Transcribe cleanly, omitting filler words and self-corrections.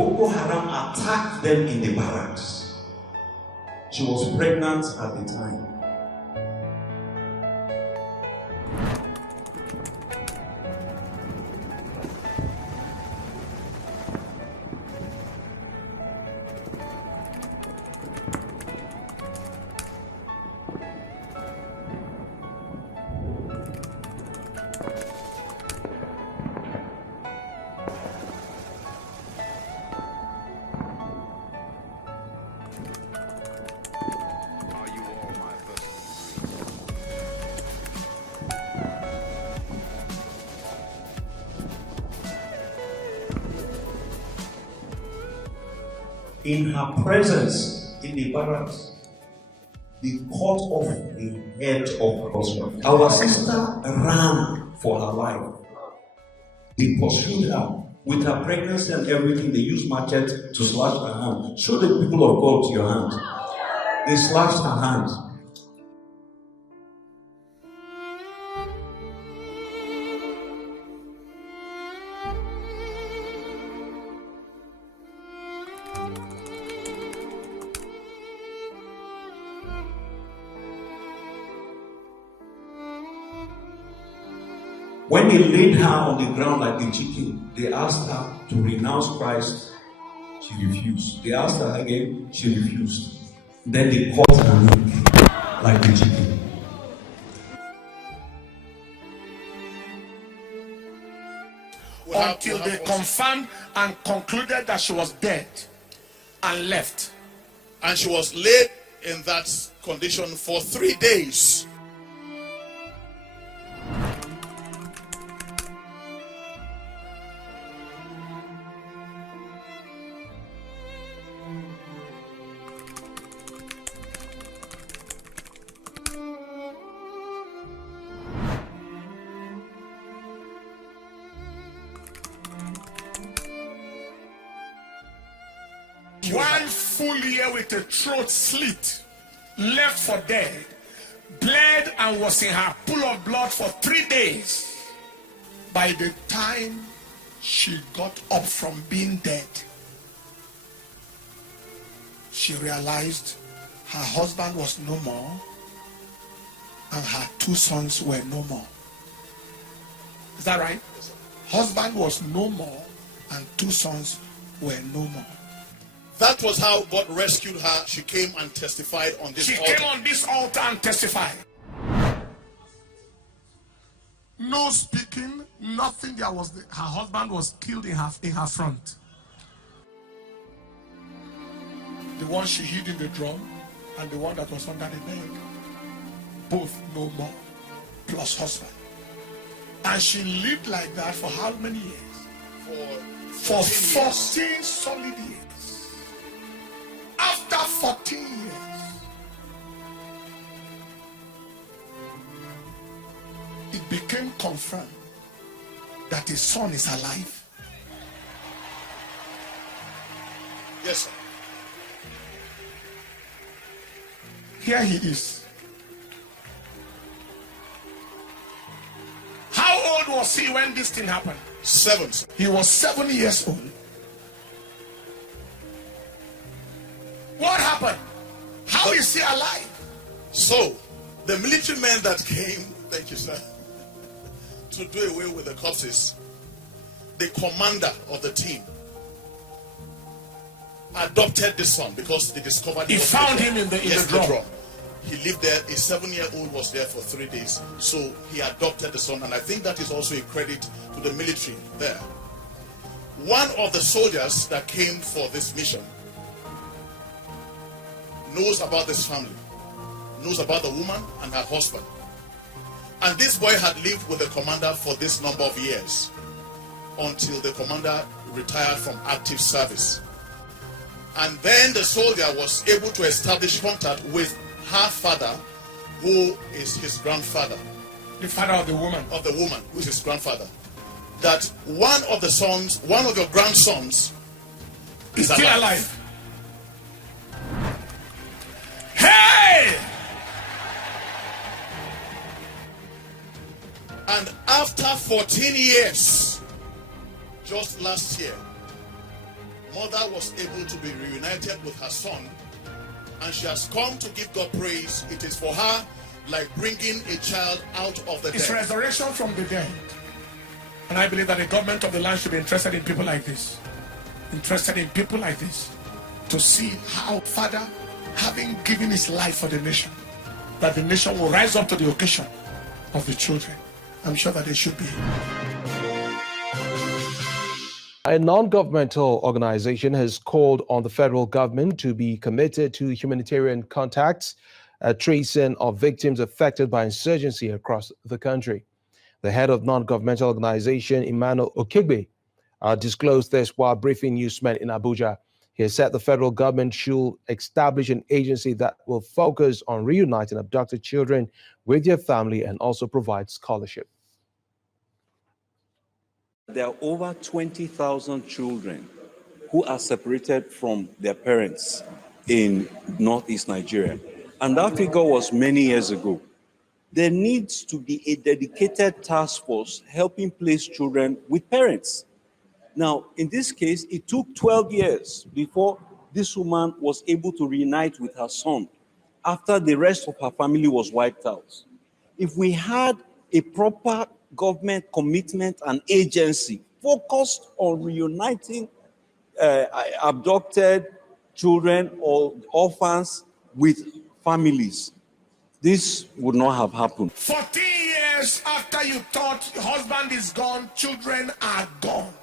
Boko Haram attacked them in the barracks. She was pregnant at the time. In her presence in the barracks, they cut off the head of her husband. Our sister ran for her life. They pursued her with her pregnancy and everything. They used machete to slash her hand. Show the people of God to your hand. They slashed her hand. When they laid her on the ground like a chicken, they asked her to renounce Christ. She refused. They asked her again, she refused. Then they cut her neck like a chicken. Until they confirmed and concluded that she was dead and left. And she was laid in that condition for 3 days. One full year with a throat slit, left for dead, bled and was in her pool of blood for 3 days. By the time she got up from being dead, she realized her husband was no more and her 2 sons were no more. Is that right? Husband was no more and 2 sons were no more. That was how God rescued her. She came and testified on this altar. She came on this altar and testified. No speaking, nothing. Her husband was killed in her front. The one she hid in the drum and the one that was under the bed. Both no more, plus husband. And she lived like that for how many years? For 14 solid years. After 14 years, it became confirmed that his son is alive. Yes, sir. Here he is. How old was he when this thing happened? 7, sir. He was 7 years old. What happened? How is he alive? So, the military men that came, thank you, sir, to do away with the corpses, the commander of the team adopted this son because they discovered he found him in the drum. He lived there. A 7-year-old was there for 3 days. So he adopted the son, and I think that is also a credit to the military there. One of the soldiers that came for this mission knows about this family, knows about the woman and her husband. And this boy had lived with the commander for this number of years until the commander retired from active service. And then the soldier was able to establish contact with her father, who is his grandfather. The father of the woman. Of the woman, who is his grandfather. That one of the sons, one of your grandsons is still alive. Hey! And after 14 years, just last year, mother was able to be reunited with her son, and she has come to give God praise. It is for her like bringing a child out of the It's dead. resurrection from the dead. And I believe that the government of the land should be interested in people like this. Interested in people like this. To see how Father, having given his life for the nation, that the nation will rise up to the occasion of the children. I'm sure that they should be. A non-governmental organization has called on the federal government to be committed to humanitarian contacts, tracing of victims affected by insurgency across the country. The head of non-governmental organization, Emmanuel Okigbe, disclosed this while briefing newsmen in Abuja. He has said the federal government should establish an agency that will focus on reuniting abducted children with their family and also provide scholarship. There are over 20,000 children who are separated from their parents in northeast Nigeria. And that figure was many years ago. There needs to be a dedicated task force helping place children with parents. Now, in this case, it took 12 years before this woman was able to reunite with her son after the rest of her family was wiped out. If we had a proper government commitment and agency focused on reuniting abducted children or orphans with families, this would not have happened. 14 years after you thought your husband is gone, children are gone.